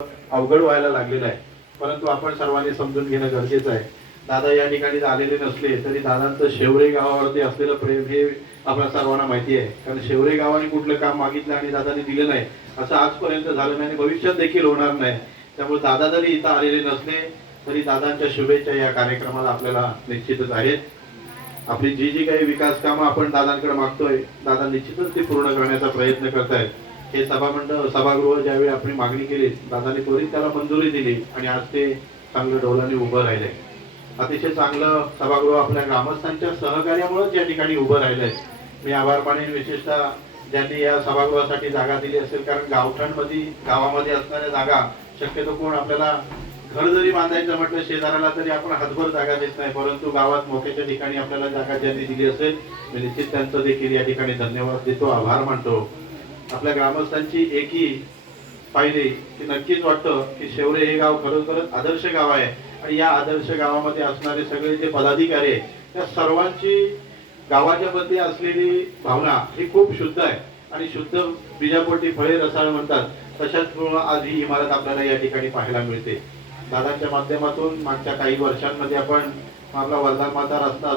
अवघड व्हायला लागलेलं आहे, परंतु आपण सर्वांनी समजून घेणं गरजेचं आहे. दादा या ठिकाणी आलेले नसले तरी दादांचं शेवरे गावावरती असलेलं प्रेम हे आपल्या सर्वांना माहिती आहे. कारण शेवरे गावाने कुठलं काम मागितलं आणि दादांनी दिलं नाही असं आजपर्यंत झालं नाही आणि भविष्यात देखील होणार नाही. त्यामुळे दादा जरी इथं आलेले नसले तरी दादांच्या शुभेच्छा या कार्यक्रमाला आपल्याला निश्चितच आहेत. आपली जी जी काही विकास कामं आपण दादांकडे मागतोय, दादा निश्चितच ती पूर्ण करण्याचा प्रयत्न करतायत. हे सभागृह ज्यावेळी आपण मागणी केली, दादाने त्वरित त्याला मंजुरी दिली आणि आज ते चांगलं डौलाने उभं राहिलंय. अतिशय चांगलं सभागृह आपल्या ग्रामस्थांच्या सहकार्यामुळेच या ठिकाणी उभं राहिलंय. मी आभार मानेन विशेषतः ज्यांनी या सभागृहासाठी जागा दिली असेल. कारण गावामध्ये असणाऱ्या जागा शक्यतो कोण आपल्याला घर जरी बांधायचं म्हटलं शेजाऱ्याला तरी आपण हातभर जागा देत नाही, परंतु गावात मोठ्याच्या ठिकाणी आपल्याला जागा ज्यांनी दिली असेल मी निश्चित त्यांचं देखील या ठिकाणी धन्यवाद देतो, आभार मानतो. आपल्या ग्रामस्थांची एकी पाहिली की नक्कीच वाटतं की शेवरे हे गाव खरोखरच आदर्श गाव आहे आणि या आदर्श गावामध्ये असणारे सगळे जे पदाधिकारी आहेत त्या सर्वांची गावाच्या प्रती असलेली भावना ही खूप शुद्ध आहे आणि शुद्ध बीजापोटी फळे रसाळ म्हणतात तशाच आज ही इमारत आपल्याला या ठिकाणी पाहायला मिळते. दादांच्या माध्यमातून मागच्या काही वर्षांमध्ये आपण आपला वर्धा माता रस्ता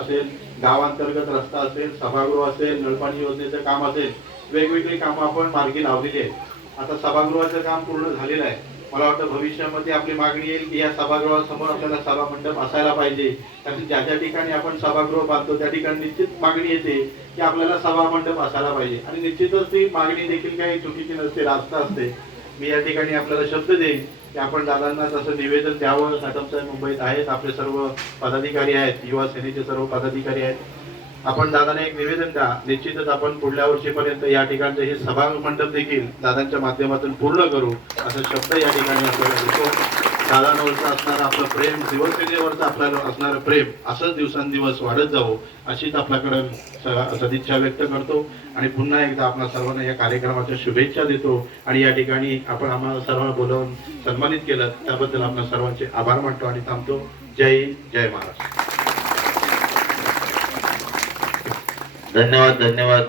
असेल, गावांतर्गत रस्ता असेल, सभागृह असेल, नळपाणी योजनेचं काम असेल, वेगवेगळी कामं आपण मार्गी लावलेली आहेत. आता सभागृहाचं काम पूर्ण झालेलं आहे. मला वाटतं भविष्यामध्ये आपली मागणी येईल की या सभागृहासमोर आपल्याला सभा मंडप असायला पाहिजे. कारण ज्या ज्या ठिकाणी आपण सभागृह बांधतो त्या ठिकाणी निश्चित मागणी येते की आपल्याला सभा मंडप असायला पाहिजे आणि निश्चितच ती मागणी देखील काही चुकीची नसते, रास्त असते. मी या ठिकाणी आपल्याला शब्द देईन की आपण दादांना तसं निवेदन द्यावं. साहेब मुंबईत आहेत, आपले सर्व पदाधिकारी आहेत, युवा सेनेचे सर्व पदाधिकारी आहेत. आपण दादांना एक निवेदन द्या. निश्चितच आपण पुढल्या वर्षीपर्यंत या ठिकाणचे हे सभा मंडप देखील दादांच्या माध्यमातून पूर्ण करू असा शब्द या ठिकाणी आपल्याला देतो. दादांवरचं असणारं आपलं प्रेम, शिवसेनेवरचं आपल्याला असणारं प्रेम असंच दिवसांदिवस वाढत जावं अशीच आपल्याकडे सदिच्छा व्यक्त करतो आणि पुन्हा एकदा आपल्या सर्वांना या कार्यक्रमाच्या शुभेच्छा देतो आणि या ठिकाणी आपण आम्हाला सर्वांना बोलावून सन्मानित केलं त्याबद्दल आपल्या सर्वांचे आभार मानतो आणि थांबतो. जय हिंद, जय महाराष्ट्र. धन्यवाद.